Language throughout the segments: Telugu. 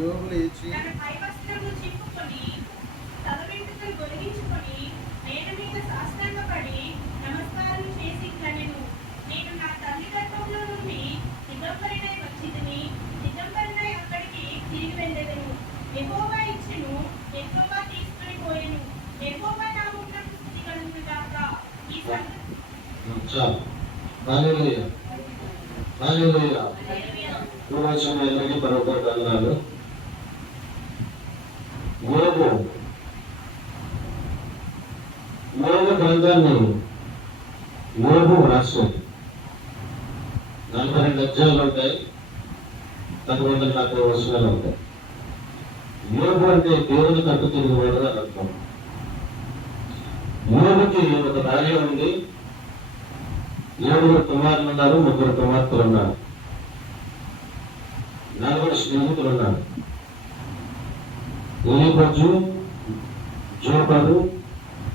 యోబు లేచి తన పై వస్త్రములు చింపుకొని తల వెంట్రుకలు తొలగించుకొని నేల మీద సాష్టాంగపడి నమస్కారం చేసి ఇట్లనెను, నేను నా తల్లి గర్భంలో నుండి దిగంబరినై వచ్చితిని, దిగంబరినై అక్కడికి తిరిగి వెళ్ళెదను. యెహోవా ఇచ్చెను, యెహోవా తీసుకొని పోయెను, యెహోవా నామమునకు స్తుతి కలుగును గాక. ఈ హల్లెలూయా హల్లెలూయా. అందరికీ పరలోక వందనాలు. యోబు గ్రంథాన్ని యోబు రాస్తుంది. 42 అధ్యాయాలు ఉంటాయి, 1140 వచనాలు ఉంటాయి. యోబు అంటే దేవుని తట్టు తిరిగివాడు అని అర్థం. యోబుకి ఒక భార్య ఉంది, 7 కుమారులు ఉన్నారు, 3 కుమార్తెలు ఉన్నారు, 4 స్నేహితులు ఉన్నారు. ఎలీఫజు, జోబరు,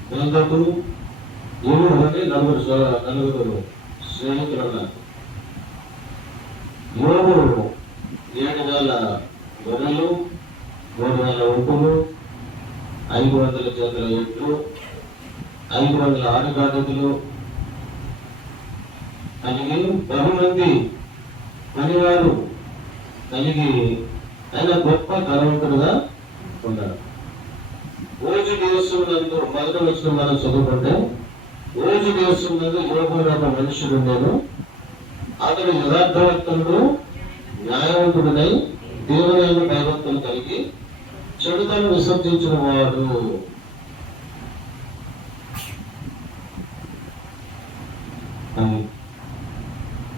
బిల్దదు, ఎలీహు అని 4 స్నేహితులు ఉన్నారు. యోబు 7,000 గొర్రెలు, 3,000 ఒంటెలు, 500 జతల ఎడ్లు, 500 ఆడగాడిదలు కలిగి బహుమంది పనివారు కలిగి ఆయన గొప్ప ధనవంతుడుగా ఉన్నాడు. ఓజు దేశం నందు మొదటి వచ్చిన మనం చదువుకుంటే, ఓజు దేశం నందు యోబు ఒక మనుషుడు ఉండేను. అతడు యథార్థవంతుడు, న్యాయవంతుడై దేవుని భయభక్తులు కలిగి చెడుతను విసర్జించిన వాడు.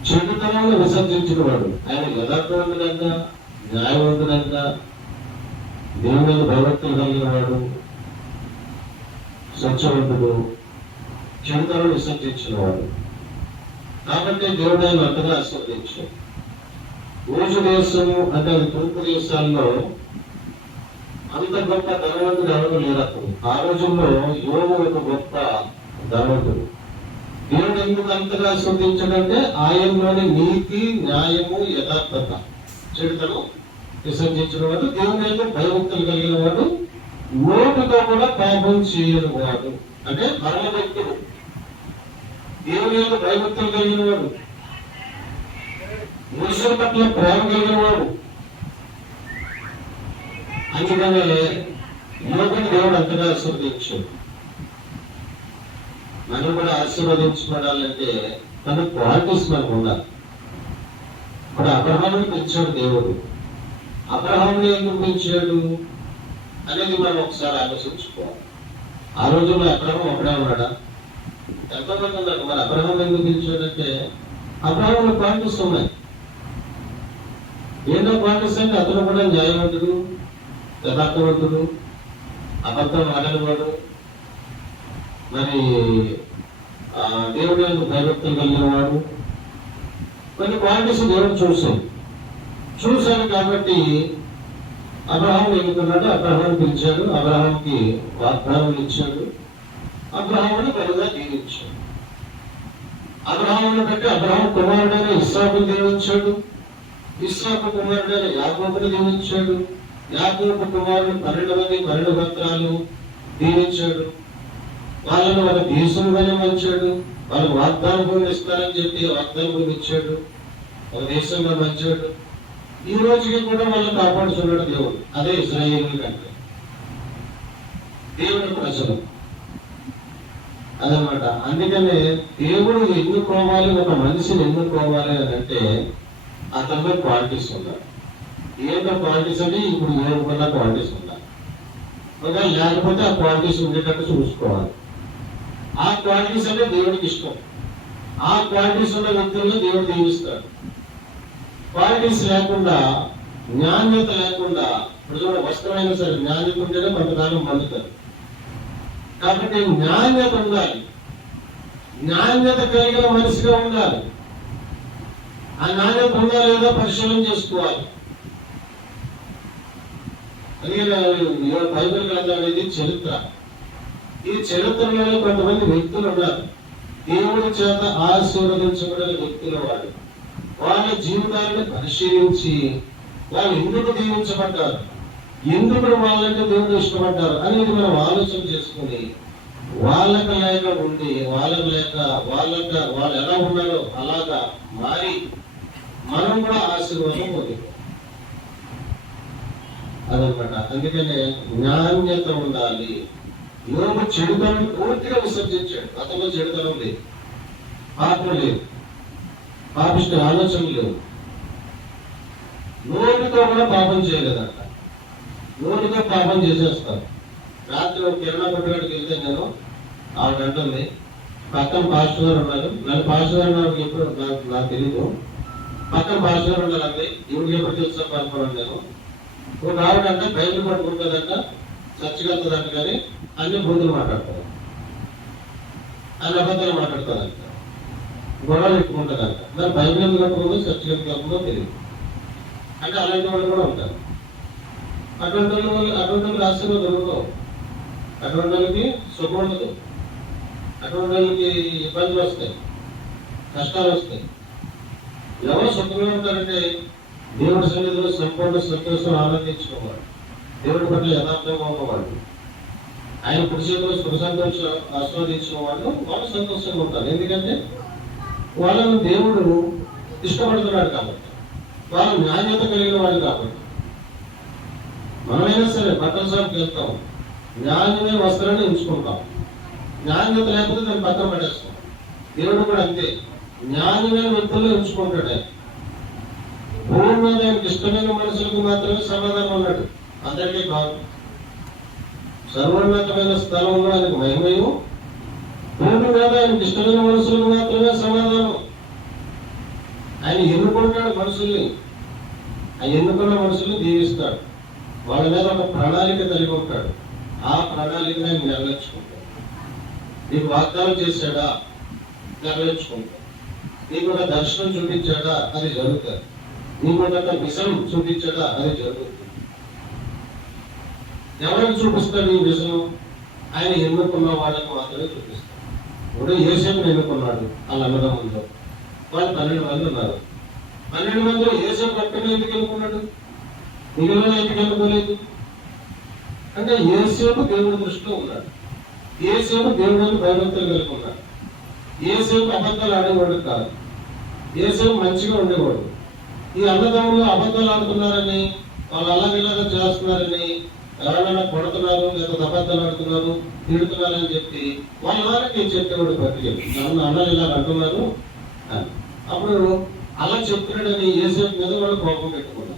చెడుతనాన్ని విసర్జించిన వాడు. ఆయన యథార్థవంతుడంట, న్యాయవంతుడంట, దేవుని భయభక్తులు కలిగిన వాడు, స్వచ్ఛవంతుడు, చెడుతనం విసర్జించిన వాడు. కాబట్టి దేవుడు ఆయన అంతగా ఆశీర్వదించాడు. ఊజు దేశము అంటే అది తూర్పు దేశాల్లో అంత గొప్ప ధనవంతుడు ఎవరు లేరు. ఆ రోజుల్లో యోబు ఒక గొప్ప ధనవంతుడు. దేవుడు ఎందుకు అంతగా ఆశీర్వదించాడంటే ఆయనలోని నీతి, న్యాయము, యథార్థత, చెడుతను విసర్జించిన వాడు, దేవుని యొక్క భయభక్తులు కలిగిన వాడు, నోటితో కూడా పాపం చేయని వాడు. అంటే మరణ వ్యక్తుడు, దేవుని యొక్క భయభక్తులు కలిగిన వాడు, మనుషుల పట్ల ప్రేమ కలిగిన వాడు. అందుకనే యోగుని దేవుడు అంతగా ఆశీర్వదించాడు. మనం కూడా ఆశీర్వదించబడాలంటే తన క్వాలిటీస్ మనకు ఉండాలి. ఇప్పుడు అబ్రహాముని పెంచాడు దేవుడు. అబ్రహాముని ఎందుకు పెంచాడు అనేది మనం ఒకసారి ఆలోచించుకోవాలి. ఆ రోజుల్లో అబ్రహాం అప్పుడే ఉన్నాడా? ఎంతమంది ఉన్నారు? మరి అబ్రహాం ఎందుకు పెంచాడంటే అబ్రహాంలో క్వాలిటీస్ ఉన్నాయి. ఏదో క్వాలిటీస్ అంటే అతను కూడా న్యాయవంతుడు, యథార్థవంతుడు, అబద్ధం ఆడనివాడు, మరి దేవుని భయభక్తులు కలిగిన వాడు. కొన్ని క్వాలిటీస్ దేవుడు చూశాడు కాబట్టి అబ్రహాం ఎన్నుకున్నాడు, అబ్రహాం పిలిచాడు, అబ్రహాంకి వాగ్దానం ఇచ్చాడు, అబ్రహాముని బలుగా దీవించాడు. అబ్రహాముని బట్టి అబ్రహాం కుమారుడైన ఇస్సాకును దీవించాడు, ఇస్సాకు కుమారుడైన యాకోబుని దీవించాడు, యాకోబు కుమారుడు 12 మంది 12 గోత్రాలు దీవించాడు. వాళ్ళను వాళ్ళ దేశంగానే మంచాడు. వాళ్ళు వాగ్దాన భూమి ఇస్తారని చెప్పి వాగ్దాన భూమి ఇచ్చాడు, ఒక దేశంగా మంచాడు. ఈ రోజుకి కూడా వాళ్ళు కాపాడుతున్నాడు దేవుడు. అదే ఇశ్రాయేలు కంటే దేవుని ప్రజలు అదనమాట. అందుకనే దేవుడు ఎన్నుకోవాలి, ఒక మనిషిని ఎన్నుకోవాలి అని అంటే అతనిలో క్వాలిటీస్ ఉండాలి. ఏదో క్వాలిటీస్ అంటే ఇప్పుడు ఏమన్నా క్వాలిటీస్ ఉండాలి. ఒకవేళ లేకపోతే ఆ క్వాలిటీస్ ఉండేటట్టు చూసుకోవాలి. ఆ క్వాలిటీస్ అంటే దేవుడికి ఇష్టం. ఆ క్వాలిటీస్ ఉన్న వ్యక్తులను దేవుడు దీవిస్తాడు. క్వాలిటీస్ లేకుండా, నాణ్యత లేకుండా, ఇప్పుడు చూడ వస్త్రమైనా సరే నాణ్యత ఉంటేనే కొంతకాలం మన్నుతారు. కాబట్టి నాణ్యత ఉండాలి, నాణ్యత కలిగిన మనిషిగా ఉండాలి. ఆ నాణ్యత ఉందా లేదా పరిశీలన చేసుకోవాలి. బైబిల్ గ్రంథం అనేది చరిత్ర. ఈ చరిత్రలో కొంతమంది వ్యక్తులు ఉన్నారు, దేవుడి చేత ఆశీర్వదించబడిన వ్యక్తుల వాడు. వాళ్ళ జీవితాలను పరిశీలించి వాళ్ళు ఎందుకు దీవించబడ్డారు, ఎందుకు వాళ్ళంటే దేవుడు ఇష్టపడ్డారు అనేది మనం ఆలోచన చేసుకుని వాళ్ళకి లేక ఉండి వాళ్ళు ఎలా ఉన్నారో అలాగా మారి మనం కూడా ఆశీర్వాదం పొందుతాం అదనమాట. అందుకనే నాణ్యత ఉండాలి. యోబు చెడుతనం పూర్తిగా విసర్జించాడు. అతను చెడుతనం లేదు, పాపం లేదు, పాపిష్ట ఆలోచన లేవు. నోటితో కూడా పాపం చేయలేదంట. నోటితో పాపం చేసేస్తారు. రాత్రి ఒక కిరణ కొట్టుగాడికి వెళ్తే నేను 6 గంటల్ని పక్కన పాస్టర్ గారు ఉన్నారు. నన్ను పాస్టర్ గారు నాకు ఎప్పుడు నాకు తెలీదు. పక్కన పాస్టర్ గారు ఉన్నారండి. ఇవి ఎప్పుడు తెలుసా పనుకోవడం నేను ఒక ఆవిడంట బయటకు పడుకుంటుందంట, చర్చకి వెళ్తుందంట, కానీ అన్ని బూతులు మాట్లాడతారు, అన్ని అబద్ధాలు మాట్లాడతారంట, గొడవలు ఎక్కుంటుందంట. మరి బైబిల్ ఎందుకు కట్టుకుందో చర్చకి ఎందుకు కట్టుకుందో తెలియదు. అంటే అలాంటి వాళ్ళు కూడా ఉంటారు. అటువంటి వాళ్ళకి ఆశీర్వాదం దొరుకుతావు, అటువంటి వాళ్ళకి సుఖం ఉండదు, అటువంటి వాళ్ళకి ఇబ్బందులు వస్తాయి, కష్టాలు వస్తాయి. ఎవరు సుఖంగా ఉంటారంటే దేవుడి సన్నిధిలో సంపూర్ణ సంతోషం ఆనందించుకోవాలి, దేవుడి పట్ల యథార్థంగా ఉన్నవాళ్ళు, ఆయన కుడి చేతిలో సుఖ సంతోషం ఆస్వాదించిన వాళ్ళు సంతోషంగా ఉంటారు. ఎందుకంటే వాళ్ళను దేవుడు ఇష్టపడుతున్నాడు కాబట్టి, వాళ్ళు నాణ్యత కలిగిన వాళ్ళు కాబట్టి. మనమైనా సరే బట్టల షాప్కి వెళ్తాం, నాణ్యమైన వస్త్రాన్ని ఎంచుకుంటాం, నాణ్యత లేకపోతే దాన్ని పక్కన పడేస్తాం. దేవుడు కూడా అంతే, నాణ్యమైన వ్యక్తుల్లో ఎంచుకుంటాడు. ఆయన భూమి మీద ఆయనకి ఇష్టమైన మనుషులకు మాత్రమే సమాధానం ఉన్నాడు, అందరికీ కాదు. సర్వోన్నతమైన స్థలంలో ఆయనకు మహిమయు, భూమి మీద ఆయనకి ఇష్టమైన మనుషులకు మాత్రమే సమాధానం. ఆయన ఎన్నుకుంటాడు మనుషుల్ని, ఆయన ఎన్నుకున్న మనుషుల్ని దీవిస్తాడు. వాళ్ళ మీద ఒక ప్రణాళిక కలిగి ఉంటాడు. ఆ ప్రణాళికను ఆయన నెరవేర్చుకుంటాడు. నీకు వాగ్దానం చేశాడా, నెరవేర్చుకుంటాడు. నీకు ఒక దర్శనం చూపించాడా, అది జరుగుతుంది. నీకు ఒక విజన్ చూపించాడా, అది జరుగుతుంది. ఎవరికి చూపిస్తాడు ఈ విజన్? ఆయన ఎన్నుకున్న వాళ్ళకి మాత్రమే చూపిస్తాడు. ఇప్పుడు యోసేపుని ఎన్నుకున్నాడు వాళ్ళ అన్నదమ్ముల్లో. వాళ్ళు 12 మంది ఉన్నారు. 12 మందిలో యోసేపు ఒక్కడే ఎందుకు ఎన్నుకున్నాడు, మిగిలిన ఎందుకు ఎన్నుకోలేదు? అంటే యోసేపు దేవుడి దృష్టిలో ఉన్నాడు. యోసేపు దేవుడిని భయభక్తులు కలిగి ఉన్నాడు. యోసేపు అబద్ధాలు ఆడేవాడు కాదు, యోసేపు మంచిగా ఉండేవాడు. ఈ అన్నదమ్ములు అబద్ధాలు ఆడుతున్నారని, వాళ్ళు అలాగిలాగా చేస్తున్నారని, ఎవరైనా కొడుతున్నారు, లేకపోతే అబద్ధాలు ఆడుతున్నారు, తిడుతున్నారని చెప్పి వాళ్ళ వాళ్ళకి చెప్పేవాడు పట్టుకెళ్ళి, నన్ను అన్నలు ఇలా అంటున్నారు అని. అప్పుడు అలా చెప్తున్నాడని యోసేపు మీద వాళ్ళు కోపం పెట్టుకున్నారు.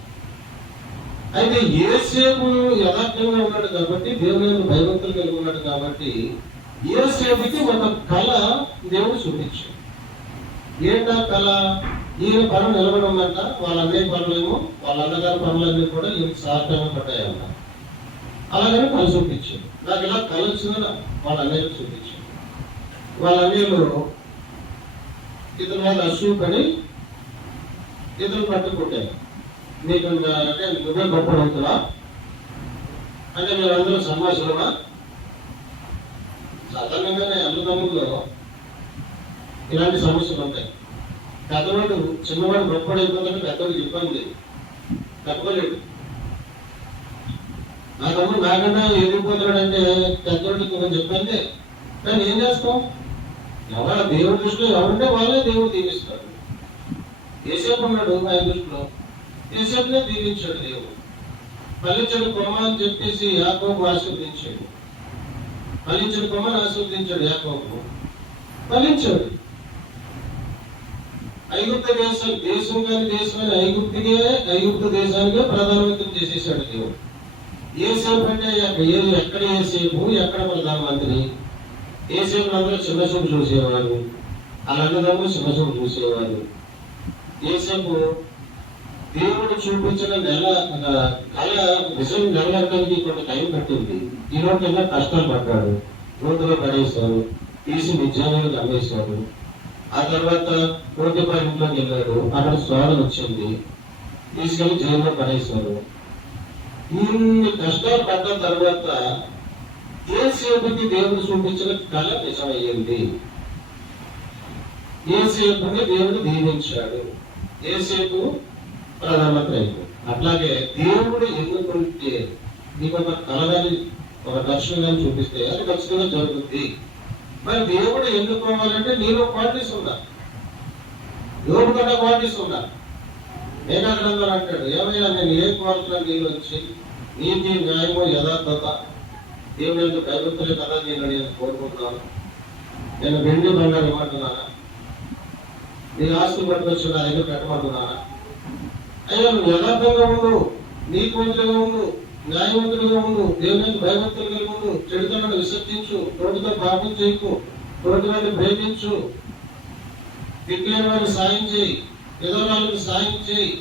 అయితే యోసేపు యథార్థంగా ఉన్నాడు కాబట్టి, దేవుని యొక్క భయభక్తులు కలిగి ఉన్నాడు కాబట్టి, యోసేపుకి ఒక కళ దేవుడు చూపించాడు. ఏంటా కళ? ఈయన పనులు నిలబడమంట, వాళ్ళ అన్నయ్య పనులేమో, వాళ్ళ అన్నగారి పనులన్నీ కూడా ఈయనకి సార్థంగా పడ్డాయంట. అలాగని కళ చూపించాడు. నాకు ఇలా కళ వచ్చిందని వాళ్ళ అన్నయ్యకు చూపించాడు. వాళ్ళ అన్నయ్యలు ఇతని వాళ్ళు అసూపడి ఇతను పట్టుకుంటారు. నీకు అంటే నువ్వే గొప్పడవుతున్నా అంటే మీరందరూ సమాజంలో సాధారణంగానే అన్నదమ్ముల్లో ఇలాంటి సమస్యలు ఉంటాయి. పెద్దవాడు చిన్నవాడు గొప్పడైపోతుంటే పెద్దవాడికి ఇబ్బంది, తప్పలేదు. నా తమ్ముడు నాకన్నా ఎదిగిపోతున్నాడంటే పెద్దవాడికి కొంచెం ఇబ్బంది. కానీ ఏం చేస్తాం? ఎవరు దేవుడి దృష్టిలో ఎవరుంటే వాళ్ళే దేవుడు దీవిస్తాడు. యోసేపు ఉన్నాడు ఆయన దృష్టిలో, యోసేపునే దీవించాడు దేవుడు. ఫలించడు కొమ్మ అని చెప్పేసి యాకోబు ఆశీర్వదించాడు. ఫలించడు కొమ్మని ఆశీర్వదించాడు యాకోబు, ఫలించాడు. ఐగుప్త దేశం కానీ దేశమైన ఐగుప్త దేశానికే ప్రధానమంత్రిని చేసేసాడు దేవుడు. యోసేపు అంటే ఎక్కడ యోసేపు, ఎక్కడ ప్రధానమంత్రి? యోసేపు అందరూ చిన్న చూపు చూసేవాడు, అలాంటిదమ్మూ చిన్న చూపు చూసేవాడు. యోసేపు దేవుడు చూపించిన కళ నిజం నెరవేరడానికి కొంత టైం పట్టింది. ఈరోజు కన్నా కష్టాలు పడ్డాడు, నూతలో పడేశాడు, తీసి నిజాలను అమ్మేశాడు. ఆ తర్వాత కోటిపాయి ఇంట్లోకి వెళ్ళాడు, అక్కడ స్వాదం వచ్చింది, తీసుకెళ్లి జైల్లో పడేశారు. ఇన్ని కష్టాలు పడ్డ తర్వాత యోసేపుకి దేవుడు చూపించిన కళ నిజమయ్యింది. యోసేపుని దేవుడు దీవించాడు. యోసేపు ప్రధానమంత్రి అయిపోయింది. అట్లాగే దేవుడు ఎన్నుకుంటే నీకు ఒక కలగాలి, ఒక దర్శనం చూపిస్తే అది ఖచ్చితంగా జరుగుతుంది. మరి దేవుడు ఎన్నుకోవాలంటే నీలో క్వాలిటీస్ ఉండాలి. యోబు కన్నా క్వాలిటీస్ ఉండాలి. ఏకాగ్రంథం అంటాడు, ఏమైనా నేను ఏ కోరుతున్నాను నీళ్ళు వచ్చి నీతి న్యాయము యథార్థత దేవుడు ఎందుకు భయభక్తులే కదా నేను కోరుకుంటున్నాను. నేను వెండి బంగారు ఇవ్వమంటున్నానా, నీ ఆస్తులు పట్టుకొచ్చి నా దగ్గర పెట్టమంటున్నానా? అయ్యా నువ్వు యథార్థంగా ఉండు, నీతివంతులుగా ఉండు, న్యాయవంతులుగా ఉండు, దేవునికి భయభక్తులు కలిగి ఉండు, చెడుతలను విసర్జించు, తోటితో పాపం చేయకు, తోటి వారిని ప్రేమించు, దిక్కులేని వారికి సాయం చేయి, ఎదురువాళ్ళకి సాయం చేయి,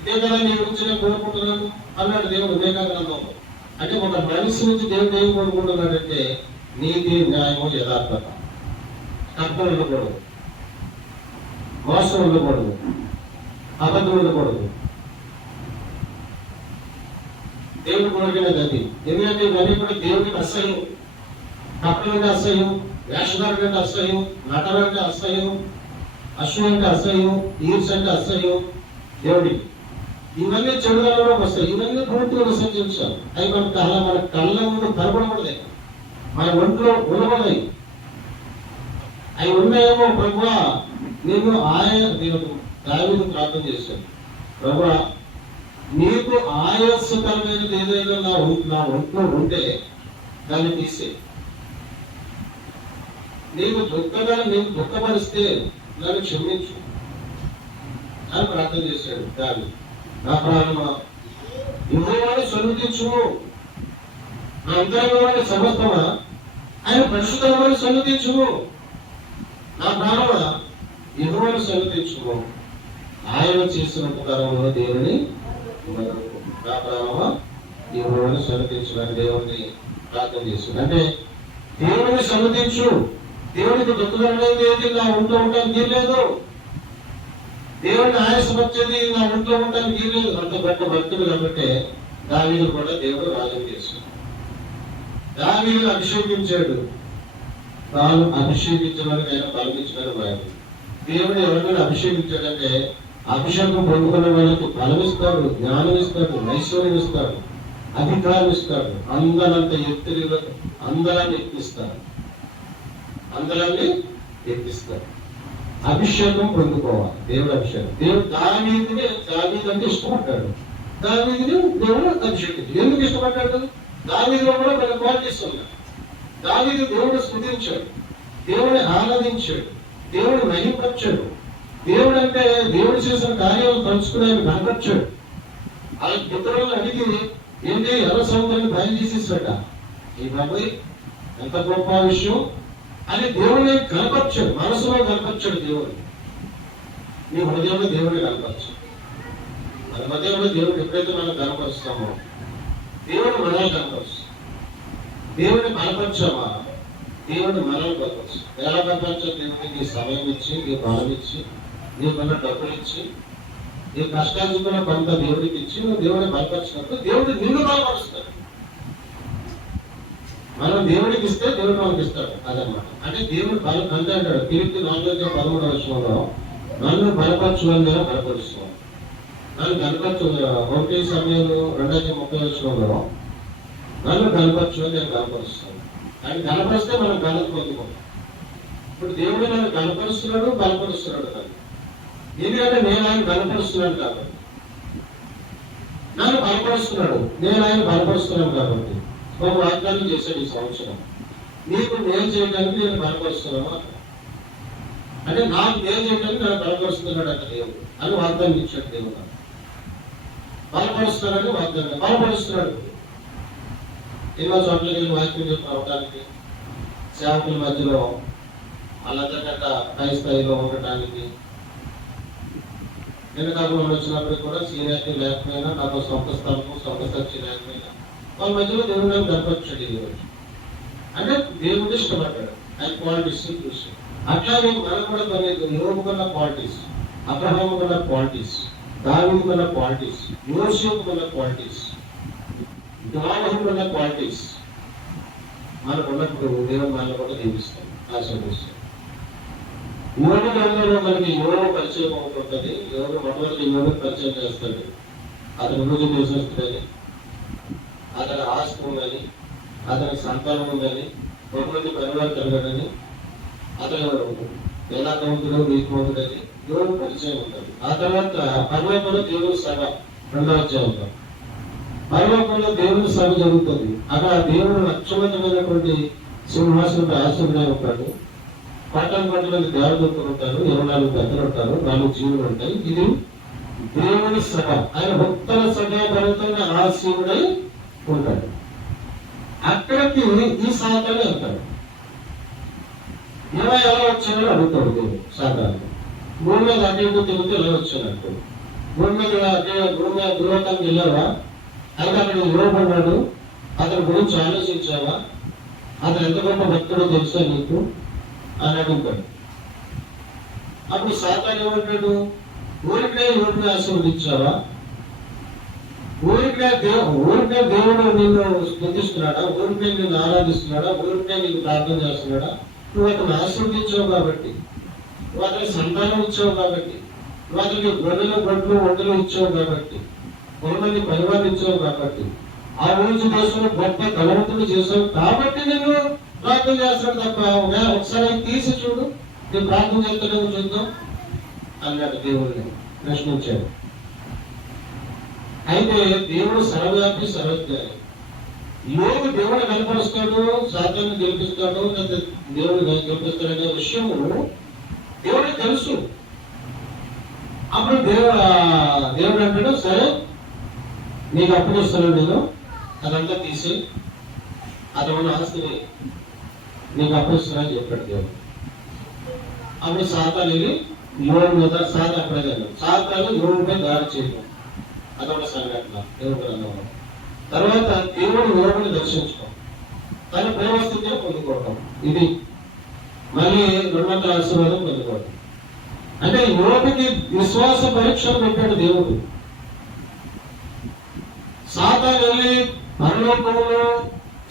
ఇదే కదా నీ గురించి నేను కోరుకుంటున్నాను అన్నాడు దేవుడు వివేకానందంలో. అంటే ఒక మనిషి నుంచి దేవుడు ఏం కోరుకుంటున్నాడంటే నీతి న్యాయము యథార్థత, కర్తం ఉండకూడదు, మోసం ఉండకూడదు, అబద్ధం ఉండకూడదు. దేవుడు కోరినది అది. ఎందుకంటే ఇవన్నీ కూడా దేవుడికి అసహ్యం. కప్పలు అంటే అసహ్యం, వేషధారణ అంటే అసహ్యం, నటన అంటే అసహ్యం, అశ్వం అంటే అసహ్యం, ఈర్ష అంటే అసహ్యం దేవుడికి. ఇవన్నీ చెడుదలలో వస్తాయి. ఇవన్నీ పూర్తిగా విసర్జించాలి. అవి మన కళ్ళ ముందు కనపడకూడదు, మన ఒంట్లో ఉండకూడదు. అవి ఉన్నాయేమో ప్రభువా నేను దావీదు ప్రార్థన చేశాను, ప్రభువా నీకు ఆయాసకరమైనది ఏదైనా నా ఒంట్లో ఉంటే దాన్ని తీసే, నీకు దుఃఖపరిస్తే నన్ను క్షమించు అని ప్రార్థన చేశాడు దావీదు. నా ప్రాణమా యెహోవాను సన్నిధించుము, నా అంతరంగమైన సమస్తమా ఆయన పరిశుద్ధమైన సన్నిధించుము. నా ప్రాణమా యెహోవాను సన్నిధించుము, ఆయన చేసిన ఉపకారంలో దేవుని నా ప్రాణమా యెహోవాను సన్నిధించు దేవుడిని ప్రార్థన చేస్తుంది. అంటే దేవుడిని సన్నిధించు, దేవుడికి దుఃఖకరమైనది ఏది నా ఉంటూ ఉండడానికి వీల్లేదు, దేవుడిని ఆయాసపరిచేది నా ఉంటూ ఉండడానికి వీల్లేదు. అంత గొప్ప భక్తులు కాబట్టి దావీదు కూడా దేవుడు రాజు చేశాడు. దావీదు అభిషేకించాడు, తాను అభిషేకించడానికి ఆయన బలమించడానికి బయలు. దేవుడు ఎవరిని అభిషేకించాడంటే అభిషేకం పొందుకున్న వాళ్ళకి బలం ఇస్తాడు, జ్ఞానం ఇస్తాడు, ఐశ్వర్యం ఇస్తాడు, అధికారం ఇస్తాడు, అందరాన్ని ఎక్కిస్తాడు. అభిషేకం పొందుకోవాలి, దేవుడు అభిషేకం. దేవుడు దావీదుని అంటే ఇష్టపడ్డాడు, దావీదుని దేవుడు అభిషేకించాడు. ఎందుకు ఇష్టపడ్డాడు? దావీదులో కూడా కొన్ని క్వాలిటీస్ ఉన్నాయి. దావీదు దేవుడు స్తుతించాడు, దేవుడిని ఆరాధించాడు, దేవుడు మహిమపరిచాడు. దేవుడు అంటే దేవుడు చేసిన కార్యాలు తలుచుకుని ఆయన కనపరిచాడు. అలా ఇతరులను అడిగి ఏంటి ఎర్ర సముద్రాన్ని బయలు చేసేసాడ, ఈ బాబాయ్ ఎంత గొప్ప విషయం అని దేవుడిని కనపరిచాడు, మనసులో కనపరిచాడు. దేవుడిని నీ హృదయంలో దేవుడిని కనపరచాడు. మన హృదయంలో దేవుడు ఎప్పుడైతే మనం కనపరుస్తామో దేవుడు మనల్ని కనపరుస్తాం. దేవుడిని బలపరిచామా దేవుడిని మనల్ని బలపరుస్తాం. ఎలా బలపరచాలి? దేవుడికి నీ సమయం ఇచ్చి, నీ బలం ఇచ్చి, నీకున్న డబ్బులు ఇచ్చి, నీ కష్టార్జితున్న కొంత దేవుడికి ఇచ్చి నువ్వు దేవుడిని బలపరిచినప్పుడు దేవుడు నిన్ను బలపరుస్తాడు. మనం దేవుడికి ఇస్తే దేవుడు మనకి ఇస్తాడు. అదనమాట. అంటే దేవుడు బలం అంతే అంటాడు కీర్తి 4:13 నన్ను బలపరచులని నేను బలపరుస్తున్నాను, నన్ను కనపరచు 1 సమయంలో 2:30 నన్ను కనపరచులని నేను కనపరుస్తాను. ఆయన కనపరిస్తే మనం ఘనత పొందుకోవాలి. ఇప్పుడు దేవుడు నన్ను కనపరుస్తున్నాడు, బలపరుస్తున్నాడు కాదు. ఎందుకంటే నేను ఆయన బలపరుస్తున్నాను కాబట్టి, నన్ను బలపరుస్తున్నాడు, నేను ఆయన బలపరుస్తున్నాను కాబట్టి ఒక వాగ్దానం చేశాడు ఈ సంవత్సరం, నీకు మేలు చేయడానికి నేను బలపరుస్తున్నాను అంటే నాకు మేలు చేయడానికి నన్ను బలపరుస్తున్నాడు అంట దేవుడు అని వాగ్దానం ఇచ్చాడు. దేవుడు బలపరుస్తున్నాడని వాగ్దానం బలపరుస్తున్నాడు. ఎన్నో చోట్లకి వెళ్ళి వాక్యం చెప్పి రావడానికి, సేవకుల మధ్యలో వాళ్ళందరికంట పై స్థాయిలో ఉండటానికి, వెనకాలంలో వచ్చినప్పుడు కూడా సీనియారిటీ లేకపోయినా, నాకు సొంత స్థలము సొంత సాక్షి లేకపోయినా వాళ్ళ మధ్యలో దేవుడు నాకు కనపరిచాడు. ఈరోజు అంటే దేవుడు ఇష్టపడ్డాడు ఆయన క్వాలిటీస్ చూసి. అట్లాగే మనకు కూడా కొన్ని యోగుకున్న క్వాలిటీస్, అబ్రహాముకున్న క్వాలిటీస్, దావీదుకున్న క్వాలిటీస్, యోసేపుకున్న క్వాలిటీస్, దావీదుకున్న క్వాలిటీస్ మనకు ఉన్నప్పుడు దేవుడు మనల్ని కూడా దీవిస్తాడు, ఆశీర్వదిస్తాడు. యోగు గ్రంథంలో మనకి యోగు పరిచయం అవుతుంటది. యోగు మొట్టమొదటి యోగు పరిచయం చేస్తాడు. అతను రోజు దేశస్తుడని, అతని ఆస్తి ఉందని, అతని సంతానం ఉందని, బహుమంది పరివారం కలగడని, అతను వేదాంతవంతుడు నీతివంతుడని యోగు పరిచయం ఉంటుంది. ఆ తర్వాత పరలోకంలో దేవుని సభ, రెండవ అధ్యాయంలో పరలోకంలో దేవుని సభ జరుగుతుంది. అక్కడ దేవుడు లక్షణమైనటువంటి సింహాసనంపై ఆశీర్వాదం ఉంటాడు. పట్టణ మంది దేవదూతలు ఉంటారు, 24 పెద్దలు ఉంటారు, 4 జీవులు ఉంటాయి. ఇది దేవుని సభ. ఆయన భక్తుల సభ పర్వతంగా ఆశీనుడై ఉంటాడు. అక్కడికి ఈ సాతాను వెళ్తాడు. ఎలా వచ్చాడో అడుగుతాడు దేవుడు సాతాను. భూమి మీద అటు ఇటు తిరిగితే ఎలా వచ్చాడు అంటాడు. భూమి మీద దూరకానికి వెళ్ళావా? అయితే అక్కడ ఇవ్వబడ్డాడు. అతని గురించి ఆలోచించావా? అతను ఎంత గొప్ప భక్తుడో తెలుసా నీకు అని అడుగుతాడు. అప్పుడు సాతాను ఏమంటాడు? ఊరికే ఊరిని ఆశీర్వదించావా? ఊరికే దేవుడు నిన్ను స్తుతిస్తున్నాడా? ఊరికే నిన్ను ఆరాధిస్తున్నాడా? ఊరికే నీకు ప్రార్థన చేస్తున్నాడా? నువ్వు అతను ఆశీర్వదించావు కాబట్టి, నువ్వు అతనికి సంతానం ఇచ్చావు కాబట్టి, నువ్వు అతనికి గొర్రెలు గొడ్లు ఒడ్లు ఇచ్చావు కాబట్టి, 10 మంది పరివారం ఇచ్చావు కాబట్టి, ఆ రోజు దేశంలో గొప్ప బలవంతుడు చేశావు కాబట్టి నేను ప్రార్థన చేస్తాడు తప్ప ఒకసారి తీసి చూడు, నేను ప్రార్థన చేస్తాడేమో చూద్దాం అన్నాడు. దేవుడిని ప్రశ్నించాడు. అయితే దేవుడు సర్వవ్యాపి సర్వజ్ఞాని. యోగు దేవుడు కనపరుస్తాడు, సాతాన్ని గెలిపిస్తాడు, లేదా దేవుడు గెలిపిస్తాడనే విషయము దేవుడికి తెలుసు. అప్పుడు దేవుడు అంటాడు, సరే నీకు అప్పగిస్తాను, నేను అదంతా తీసి అతను ఆస్తిని నీకు అప్పగిస్తానని చెప్పాడు దేవుడు. అప్పుడు సాతాను వెళ్ళి యోగు మీద సాతాను యోగుపై దాడి చేయడం అదొక సంఘటన దేవుడు గ్రంథంలో. తర్వాత దేవుడు యోగుని దర్శించుకో, తన ప్రేమస్థితిని పొందుకోవటం, ఇది మళ్ళీ 200 ఆశీర్వాదం పొందుకోవటం. అంటే యోగుకి విశ్వాస పరీక్షలు పెట్టాడు దేవుడు. సాతాను వెళ్ళి పరలోకంలో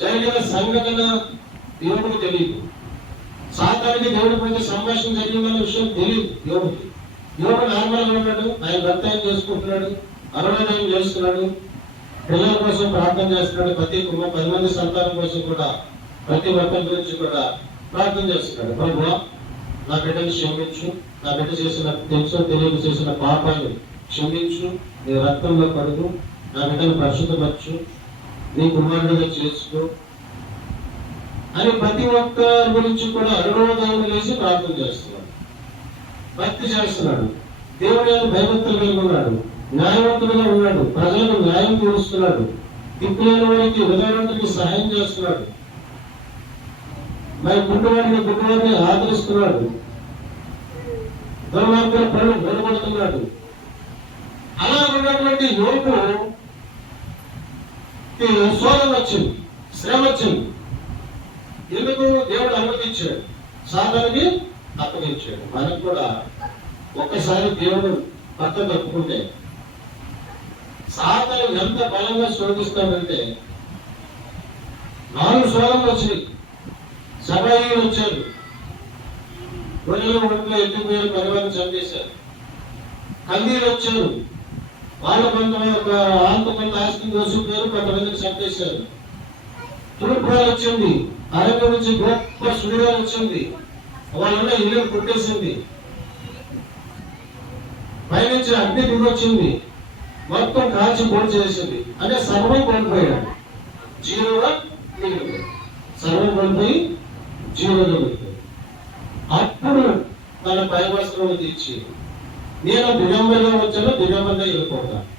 జరిగిన సంఘటన దేవుడికి తెలియదు. సాతానికి దేవుడి మధ్య సంభాషణ జరిగిందన్న విషయం తెలియదు యోగుకి. యోగు నార్మల్గా ఉన్నాడు, ఆయన భర్త చేసుకుంటున్నాడు, అరుణాయం చేస్తున్నాడు, పిల్లల కోసం ప్రార్థన చేస్తున్నాడు, ప్రతి 10 మంది సంతానం కోసం కూడా, ప్రతి భర్త గురించి కూడా ప్రార్థన చేస్తున్నాడు. ప్రభువా నా బిడ్డను క్షమించు, నా బిడ్డ చేసిన తెలుసో తెలియక చేసిన పాపాలు క్షమించు, నీ రక్తంలో పడుగు, నా బిడ్డను పరిశుద్ధపరచు, నీ కుమారుడిగా చేసుకో అని ప్రతి ఒక్కరి గురించి కూడా అరుణోదయం వేసి ప్రార్థన చేస్తున్నాడు, భక్తి చేస్తున్నాడు. దేవుడు భయభక్తులు కలిగి ఉన్నాడు, న్యాయవంతుడుగా ఉన్నాడు, ప్రజలకు న్యాయం తీరుస్తున్నాడు, దిక్కులేని వారికి విధానంతుడికి సహాయం చేస్తున్నాడు, మరి గుడ్డివాడిని ఆదరిస్తున్నాడు, దుర్మార్గుల పనులు మూడబడుతున్నాడు. అలా ఉన్నటువంటి యోగు శోధన వచ్చింది, శ్రమ వచ్చింది. ఎందుకు? దేవుడు అనుమతించాడు, సాతానికి అప్పగించాడు. మనకు కూడా ఒక్కసారి దేవుడు భర్త తప్పుకుంటే సాతాను ఎంత బలంగా శోధిస్తాడంటే, 4 శోధనలు వచ్చినాయి. సభాయిలు వచ్చారు, గొర్రెలు ఒంట్లో ఎత్తిపోయారు, పరివారం చంపేశారు. కల్దీలు వచ్చారు, వాళ్ళ కొంత ఆస్తిని దోసుకుపోయారు, కొంతమందికి చంపేశారు. తూర్పురాలు వచ్చింది, అరవై నుంచి గొప్ప సుడిగాలు వచ్చింది, వాళ్ళ ఇల్లు కొట్టేసింది. పైనుంచి అగ్ని దిగి వచ్చింది, మొత్తం కాల్చి పొడి చేసింది. అంటే సర్వం కోల్పోయాడు, జీరోగా మిగిలిపోయాడు. సర్వం కోల్పోయి జీరోగా మిగిలిపోయాడు. అప్పుడు తన పై వస్త్రం తీర్చి, నేను దిగంబరిగా వచ్చాను, దిగంబరిగా వెళ్ళిపోతాను.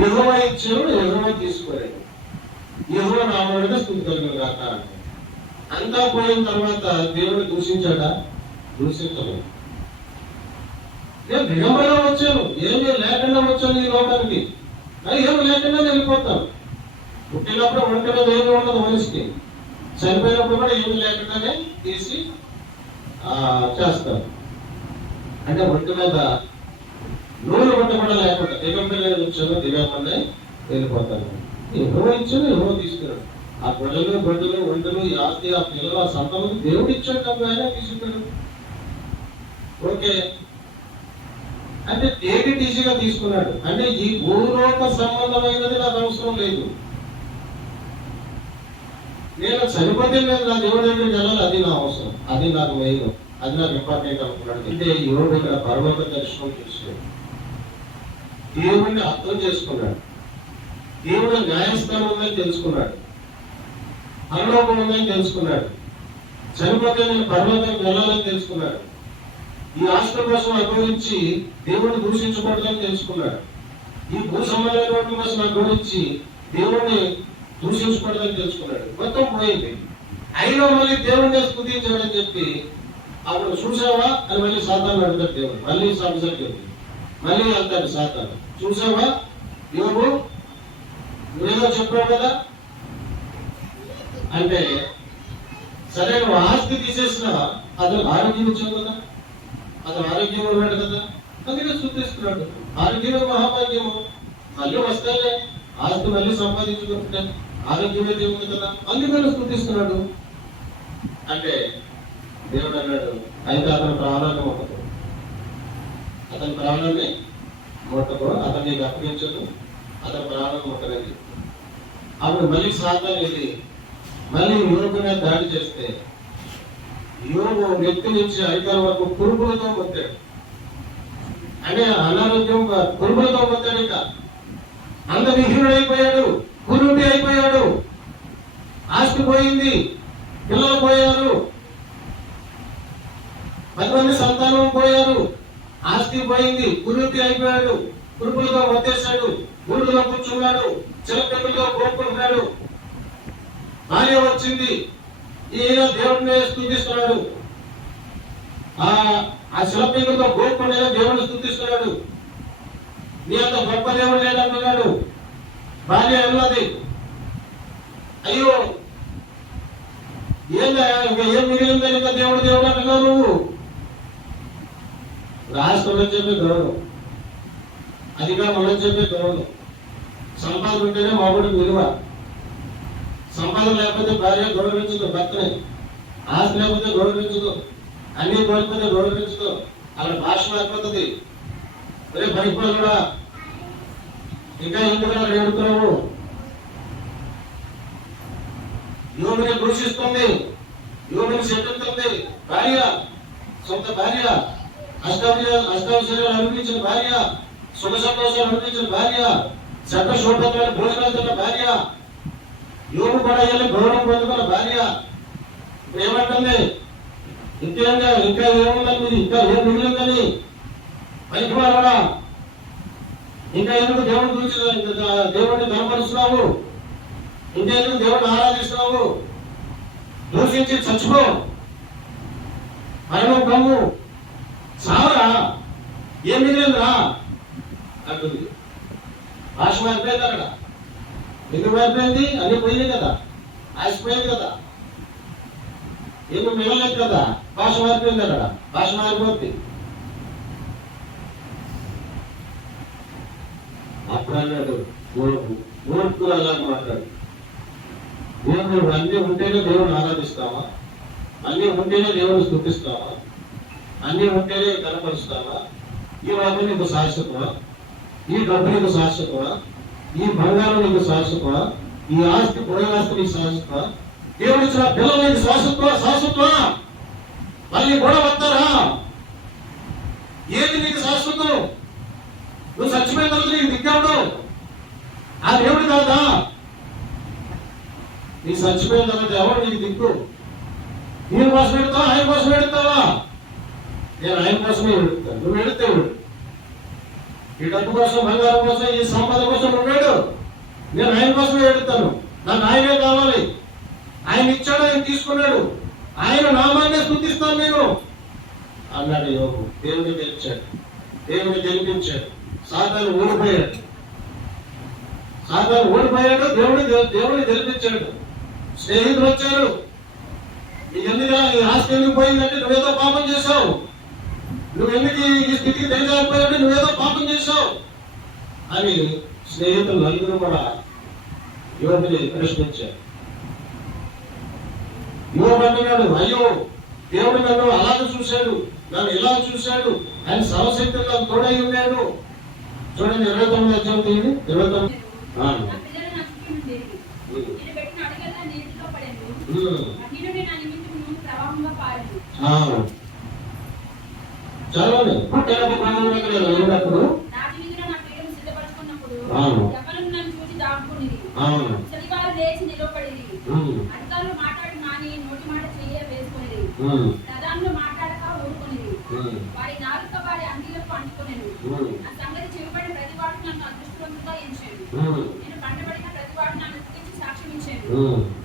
యెహోవా ఇచ్చాడు, యెహోవా తీసుకోలేడు, యెహోవా నామమున స్తుతి కలుగును గాక. అంతా పోయిన తర్వాత దేవుడు దూషించాడా? దూషించలేదు. నేను దిగంబరిగా వచ్చాను, ఏమీ లేకుండా వచ్చాను ఈ లోకానికి, అది ఏమి లేకుండా వెళ్ళిపోతాను. పుట్టినప్పుడు ఒంటిలో ఏమి ఉండదు మనిషికి, చనిపోయినప్పుడు కూడా ఏమి లేకుండానే తీసి చేస్తాను. అంటే ఒంటి మీద నూనె ఒంటి కూడా లేకుండా దిగంబరిగా వచ్చాను, దిగంబరిగా వెళ్ళిపోతాను. ఎవరో ఇచ్చాను, ఎవరో తీసుకున్నాడు. ఆ గొడ్డలు ఒంటలు ఈ ఆస్తి, ఆ పిల్లలు, ఆ సంతానం దేవుడు ఇచ్చాడు, ఆయన తీసుకున్నాడు. ఓకే, అంటే టేక్ ఇట్ ఈజీగా తీసుకున్నాడు. అంటే ఈ భూలోక సంబంధమైనది నాకు అవసరం లేదు. నేను చనిపోతే నేను నా దేవుడి దగ్గరికి వెళ్ళాలి, అది నా అవసరం, అది నాకు మెయిన్, అది నాకు ఇంపార్టెంట్ అనుకున్నాడు. అంటే యోగుడు ఇక్కడ పరలోక దర్శనం చూసాడు, దేవుడిని అర్థం చేసుకున్నాడు, దేవుడు న్యాయస్థానం ఉందని తెలుసుకున్నాడు, పరలోకం ఉందని తెలుసుకున్నాడు, చనిపోతే నేను పరలోకానికి వెళ్ళాలని తెలుసుకున్నాడు, ఈ ఆస్తుల కోసం అనుభవించి దేవుడిని దూషించకూడదని తెలుసుకున్నాడు, ఈ భూ సంబంధమైన వాటి కోసం అనుభవించి దేవుడిని దూషించకూడదని తెలుసుకున్నాడు. మొత్తం పోయింది. అయినా మళ్ళీ దేవుడిని స్తుతించాడని చెప్పి అప్పుడు చూసావా అని మళ్ళీ సాతాను అడుగుతాడు దేవుడు. మళ్ళీ సంవత్సరానికి మళ్ళీ వెళ్తాడు సాతాను, చూసావా యోగు నువ్వేదో చెప్పావు కదా అంటే, సరే నువ్వు ఆస్తి తీసేసిన అతను ఆరోగ్యం ఇచ్చావు కదా, అతను ఆరోగ్యం ఉన్నాడు కదా, అందుకే స్తుతిస్తున్నాడు. ఆరోగ్యమే మహాభాగ్యము, మళ్ళీ వస్తానే ఆస్తి మళ్ళీ సంపాదించుకుంటున్నాను, ఆరోగ్యమే దేవుడు కదా, అందుకని స్తుతిస్తున్నాడు. అంటే దేవుడు అన్నాడు, అయితే అతని ప్రాణాన్ని ముట్టకు, అతని ప్రాణాన్ని ముట్టకు, అతను నీకు అప్పగించదు, అతని ప్రాణాన్ని ముట్టలేదు. అప్పుడు మళ్ళీ సాతాను వెళ్ళి మళ్ళీ యోగు మీద దాడి చేస్తే యోగు వ్యక్తి నుంచి అధికారం వరకు పురుగులతో కొట్టాడు. అంటే అనారోగ్యం పురుగులతో కొట్టాడు. ఇంకా అంత విహీనుడైపోయాడు, కురుటి అయిపోయాడు, ఆస్తి పోయింది, పిల్లలు పోయారు, 10 మంది సంతానం పోయారు, ఆస్తి పోయింది, కురుటి అయిపోయాడు, పురుగులతో వచ్చేసాడు, ఊళ్ళో కూర్చున్నాడు, చిలకల్లో కోరుకుంటున్నాడు. భార్య వచ్చింది, ఈయన దేవుడిని స్తుతిస్తున్నాడు, ఆ శిలపింగులతో గోపుకునే దేవుడిని స్తుతిస్తున్నాడు, నీ అంత గొప్ప దేవుడు లేదంటున్నాడు. భార్య ఉన్నది, అయ్యో ఏందా ఇంకా ఏం మిగిలిందని ఇంకా దేవుడు అంటున్నావు నువ్వు. రాష్ట్రంలో చెప్పే గౌరవం, అధికారంలో చెప్పే గౌరవం, సంపాదన ఉంటేనే మగుడు విలువ, సంపాదన లేకపోతే భార్య గౌరవించదు, భర్తని ఆస్తి లేకపోతే గౌరవించదు, అన్ని కోల్పోతే గౌరవించదు, అలా భాష అయిపోతుంది. అరే పనిపోయి కూడా ఇంకా ఎందుకు ఏడుతున్నావు, యోగుని దూషిస్తుంది, యోగుని శపిస్తుంది భార్య, సొంత భార్య, అష్టావిషయాలు అనిపించిన భార్య, సుఖ సంతోషాలు అనిపించిన భార్య, చట్ట శోభాలు భోజనాలు తిన్న భార్య, యోగు కూడా వెళ్ళి గౌరవం పొందుకున్న భార్య ఏమంటుంది, ఇంకా ఏముందని, ఇంకా ఏం మిగిలిందని, పైకి ఇంకా ఎందుకు దేవుడిని గురించి దేవుడిని కనపరుస్తున్నావు, ఇంకా ఎందుకు దేవుడిని ఆరాధిస్తున్నావు, దూషించి చచ్చిపో, మరణం కమ్ము, చావరా, ఏం మిగిలిందిరా అంటుంది. భాష మారిపోయింది అక్కడ, ఎందుకు మారిపోయింది, అన్ని పోయింది కదా, ఆసిపోయింది కదా, ఏమి మిగలేదు కదా, భాష మారిపోయింది అక్కడ, భాష మారిపోద్ది. అప్పుడు అన్నాడు ఓర్పు అలా మాట్లాడు, దేవుడు అన్ని ఉంటేనే దేవుడు ఆరాధిస్తావా, అన్ని ఉంటేనే దేవుడు స్తుతిస్తావా, అన్ని ఉంటేనే కనపరుస్తావా, ఈ వాకు నీకు శాశ్వతమా, ఈ డబ్బు నీకు శాశ్వతమా, ఈ బంగారం నీకు శాశ్వతమా, ఈ ఆస్తి పోయిన ఆస్తి నీకు శాశ్వతమా, దేవుడు ఇచ్చిన పిల్లలు నీకు శాశ్వతమా, మళ్ళీ కూడా వస్తారా, ఏది నీకు శాశ్వతం, నువ్వు చచ్చిపోయిన తర్వాత నీకు దిక్కాడు ఆ దేవుడు కాదా, నీ చచ్చిపోయిన తర్వాత ఎవరు నీకు దిక్కు, నేను కోసం పెడతావా ఆయన కోసం పెడతావా, నేను ఆయన కోసమే పెడతాను, నువ్వు పెడితే ఈ డబ్బు కోసం, బంగారం కోసం, ఈ సంపద కోసం నువ్వేడు, నేను ఆయన కోసమే పెడతాను, నాకు ఆయనే కావాలి, ఆయన ఇచ్చాడు, ఆయన తీసుకున్నాడు, ఆయన నామాన్నే స్తుతిస్తాను నేను అన్నాడు యోగు. దేవుని గెలిచాడు, దేవుని గెలిపించాడు, సాతాను ఓడిపోయాడు, దేవుడిని గెలిపించాడు. స్నేహితులు వచ్చారు, ఎందుకు ఈ ఆస్తి ఎందుకు పోయిందంటే నువ్వేదో పాపం చేశావు, నువ్వు ఎందుకు ఈ స్థితికి దిగజారిపోయాడు, నువ్వేదో పాపం చేశావు అని స్నేహితులు నలుగురు కూడా యోగుని ప్రశ్నించారు. యోబు అంటున్నాడు, అయ్యో దేవుడు నన్ను అలాగే చూశాడు, నన్ను ఇలా చూశాడు, ఆయన సర్వశక్తులు నాకు తోడై ఉన్నాడు. చూడండి 29 అధ్యాయం తీయండి. 29. చదవండి. పుట్టినప్పుడు మాట్లాడక ఊరుకునేది, వారి నాలుక వారి అంగీలకు అంటుకునేది. ఆ సంగతి చెవిపడిన ప్రతి వాడు నన్ను అదృష్టవంతుగా ఎంచాడు. నేను పంటబడిన ప్రతి వాడు నన్ను గురించి సాక్ష్యం ఇచ్చాడు.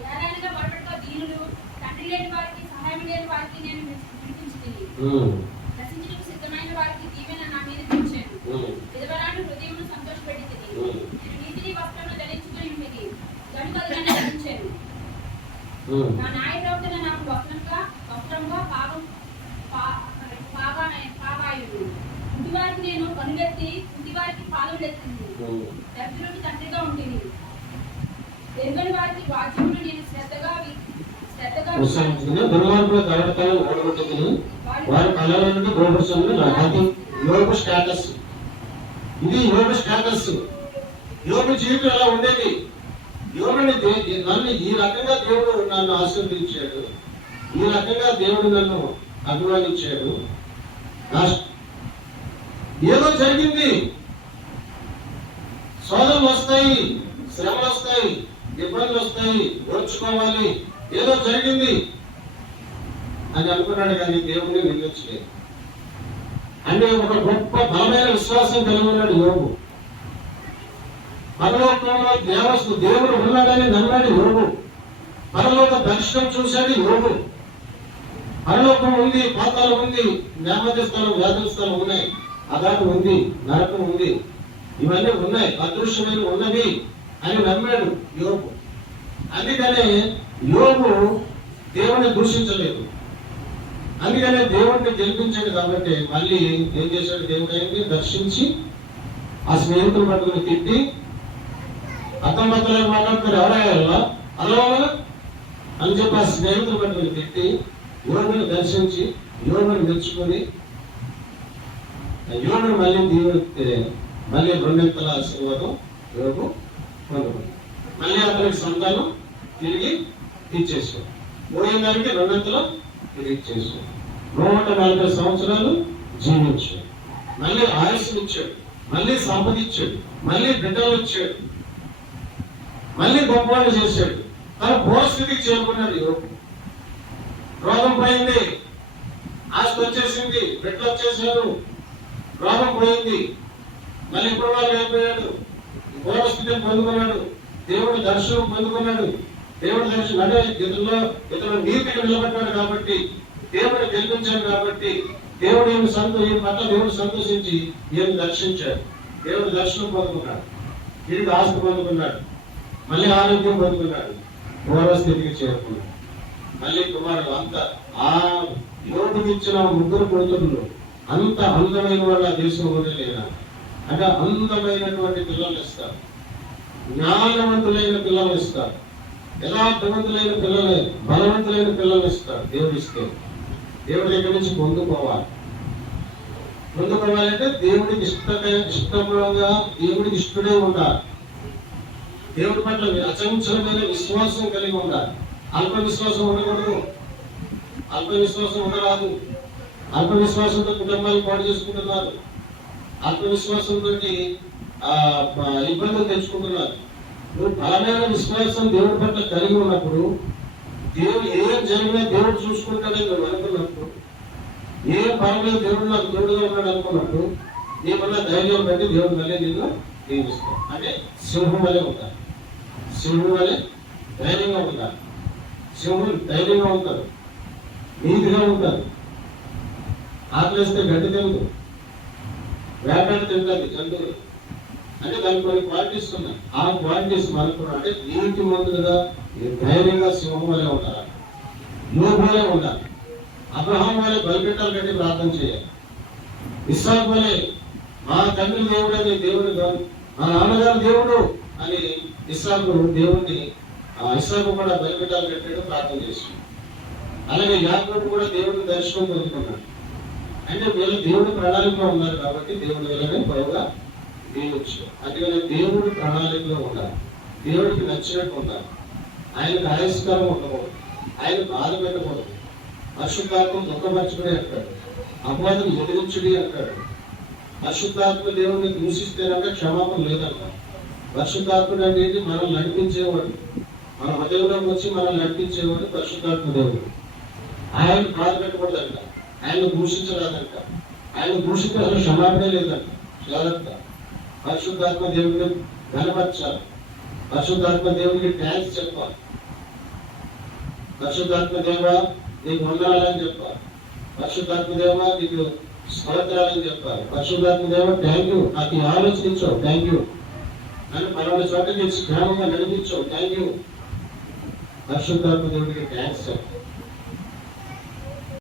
ఏడాదిగా మొరపెట్టుగా దీనులు, తండ్రి లేని వారికి, సహాయం లేని వారికి నేను వినిపించుతుంది. రచించడానికి సిద్ధమైన వారికి దీవెన నా మీద ఉంచాను. విధవరాలు హృదయమును సంతోషపెట్టింది. నేను నీతిని వస్త్రంలో ధరించుకుని ఉండేది, కనుక అది నన్ను ధరించాను. నా న్యాయ ప్రవర్తన నాకు వస్త్రంగా పావాయుడు. ఇంటివారికి నేను కనులెత్తి ఇంటివారికి పాలులెత్తింది. దరిద్రులకు తండ్రిగా ఉంటుంది. ఎరుగని వారికి వాద్యములు నేను శ్రద్ధగా దుర్మార్గుల కలవటాలను ఓడగొట్టుకుని వారి కళలను గోపరుషులను నాకు యోగ స్టేటస్. ఇది యోగ స్టేటస్. యోగ జీవితం ఎలా ఉండేది? యోగుని నన్ను ఈ రకంగా దేవుడు నన్ను ఆశీర్వదించాడు, ఈ రకంగా దేవుడు నన్ను అభిమానించాడు. ఏదో జరిగింది, శోధనలు వస్తాయి, శ్రమలు వస్తాయి, ఇబ్బందులు వస్తాయి, ఓర్చుకోవాలి, ఏదో జరిగింది అని అనుకున్నాడు. కానీ దేవుడిని నిందించలేదు. అంటే ఒక గొప్ప బలమైన విశ్వాసం కలిగి ఉన్నాడు యోగు. పరలోకంలో దేవుడు ఉన్నాడని నమ్మాడు యోగు. పరలోక దర్శనం చూశాడు యోగు. పరలోకం ఉంది, పాతాళం ఉంది, నేమధ్య స్థలం, వ్యాధుల స్థలం ఉన్నాయి, అగాధం ఉంది, నరకం ఉంది, ఇవన్నీ ఉన్నాయి, అదృశ్యమైన ఉన్నవి అని నమ్మాడు యోగు. అందుకనే యోగు దేవుడిని దూషించలేదు. అందుకనే దేవుడిని గెలిపించాడు. కాబట్టి మళ్ళీ ఏం చేశాడు? దేవుడు ఆయన్ని దర్శించి ఆ స్నేహితులు పట్టుకుని తిట్టి, అర్థమవుతలేదు మాట్లాడుతారు, ఎవరయ్యా అలా అని చెప్పి ఆ స్నేహితులు పట్టుకుని తిట్టి యోగుని దర్శించి యోగుని మెచ్చుకొని యోగుని మళ్ళీ దీవుడితే మళ్ళీ 2 ఆశీర్వాదం యోగు పొందుకుంది. మళ్ళీ అతనికి సంతానం తిరిగి ఇచ్చేసాడు. పోయిన దానికి 2 తిరిగి ఇచ్చేసాడు. 140 సంవత్సరాలు జీవించాడు. మళ్ళీ ఆయుష్ను ఇచ్చాడు, మళ్ళీ సంపదించాడు, మళ్ళీ బిడ్డలు ఇచ్చాడు, మళ్ళీ గొప్పవాడు చేశాడు. తన పూర్వస్థితికి చేరుకున్నాడు యోగు. రోగం పోయింది, ఆస్తి వచ్చేసింది, బిడ్డలు వచ్చేసాడు, రోగం పోయింది, మళ్ళీ ఇప్పుడు వాళ్ళు అయిపోయాడు, పూర్వస్థితిని పొందుకున్నాడు, దేవుడి దర్శనం పొందుకున్నాడు. దేవుడి దర్శనం అంటే ఇతను నీతికి నిలబడ్డాడు కాబట్టి, దేవుడు గెలిపించాడు కాబట్టి, దేవుడు ఈయన పట్ల దేవుడు సంతోషించి ఈయన దర్శించాడు. దేవుడు దర్శనం పొందుకున్నాడు, తిరిగి ఆస్తి పొందుకున్నాడు, మళ్ళీ ఆరోగ్యం పొందుకున్నాడు, పూర్వస్థితికి చేరుకున్నాడు. మళ్ళీ కుమారుడు అంత ఆ యోగుకి ఇచ్చిన 3 కొడుకులు అంత అందమైన వాళ్ళ దేశంలోనే లేదా అంటే అందమైనటువంటి పిల్లలు ఇస్తారు, జ్ఞానవంతులైన పిల్లలు ఇస్తారు, యథార్థవంతులైన పిల్లలే, బలవంతులైన పిల్లలు ఇస్తారు. దేవుడు ఇస్తే దేవుడి దగ్గర నుంచి పొందుకోవాలంటే దేవుడికి ఇష్టంగా దేవుడికి ఇష్టడే ఉండాలి. దేవుడి పట్ల అచంచలమైన విశ్వాసం కలిగి ఉండాలి. అల్ప విశ్వాసం ఉండకూడదు, అల్ప విశ్వాసం ఉండరాదు. అల్ప విశ్వాసంతో కుటుంబాలు పాడు చేసుకుంటున్నారు, అల్ప విశ్వాసంతో ఇబ్బందులు తెచ్చుకుంటున్నారు. నువ్వు బలమైన విశ్వాసం దేవుడి పట్ల కలిగి ఉన్నప్పుడు, దేవుడు ఏం జరిగినా దేవుడు చూసుకుంటాడని నువ్వు అనుకున్నప్పుడు, ఏం పర్వాలేదు దేవుడు నాకు తోడుగా ఉన్నాడు అనుకున్నప్పుడు, నీ వల్ల ధైర్యం బట్టి దేవుడు మళ్ళీ నిన్ను దీవిస్తాడు. అంటే సింహం వలె ఉంటారు, సింహం వలె ధైర్యంగా ఉంటారు. సింహం ధైర్యంగా ఉంటారు, నీతిగా ఉంటారు, ఆకలిస్తే గడ్డి తిందు, వేటాడు తింటుంది జంతువులు. అంటే దానికి కొన్ని క్వాలిటీస్ ఉన్నాయి. ఆ క్వాలిటీస్ మనకు అంటే నీతి మందులుగా ధైర్యంగా సింహం వలె ఉంటారు, యోబు వలె ఉండాలి, అబ్రహాం వలె బలిపీఠాలు కట్టి ప్రార్థన చేయాలి, ఇస్సాకు వలె మా తండ్రి దేవుడు అని దేవుడు, మా నాన్నగారు దేవుడు అని ఇస్సాకు దేవుడిని ఇస్సాకు కూడా బలిపీఠాలు కట్టాడు, ప్రార్థన చేశాడు. అలాగే యాకోబు కూడా దేవుడి దర్శనం పొందుకున్నాడు. అంటే వీళ్ళు దేవుడి ప్రణాళికలో ఉన్నారు కాబట్టి దేవుడు వీళ్ళని బహుగా దీవించు. అందుకని దేవుడి ప్రణాళికలో ఉండాలి, దేవుడికి నచ్చినట్టు ఉండాలి, ఆయనకు ఆయుష్కారం ఉండకూడదు, ఆయన బాధ పెట్టకూడదు. పరిశుద్ధాత్మ దుఃఖపరచుకుని అంటాడు, అపవాదం ఎదిరించుడి అంటాడు. పరిశుద్ధాత్మ దేవుడిని దూషిస్తేనక క్షమాపణ లేదంట. పరిశుద్ధాత్ముడు అనేది మనం నడిపించేవాడు, మన హృదయంలోకి వచ్చి మనం నడిపించేవాడు పరిశుద్ధాత్మ దేవుడు. ఆయన బాధ పెట్టకూడదంట, ఆయన దూషించరాదంట, ఆయన దూషించే అసలు క్షమాపణే లేదంట. జాగ్రత్త, పరిశుద్ధాత్మ దేవుడిని కనపరచాలి, పరిశుద్ధాత్మ దేవుడికి థ్యాంక్స్ చెప్పాలి, పరిశుద్ధాత్మ దేవ నీకు వందనాలని చెప్పాలి, పరిశుద్ధాత్మ దేవ నీకు స్తోత్రాలని చెప్పాలి, పరిశుద్ధాత్మ దేవ థ్యాంక్ యూ, నాకు ఈ ఆలోచన ఇచ్చావు, థ్యాంక్ యూ, నన్ను పలానా చోట క్షేమంగా నడిపించావు, థ్యాంక్ యూ. పరిశుద్ధాత్మ దేవుడికి థ్యాంక్స్ చెప్పాలి.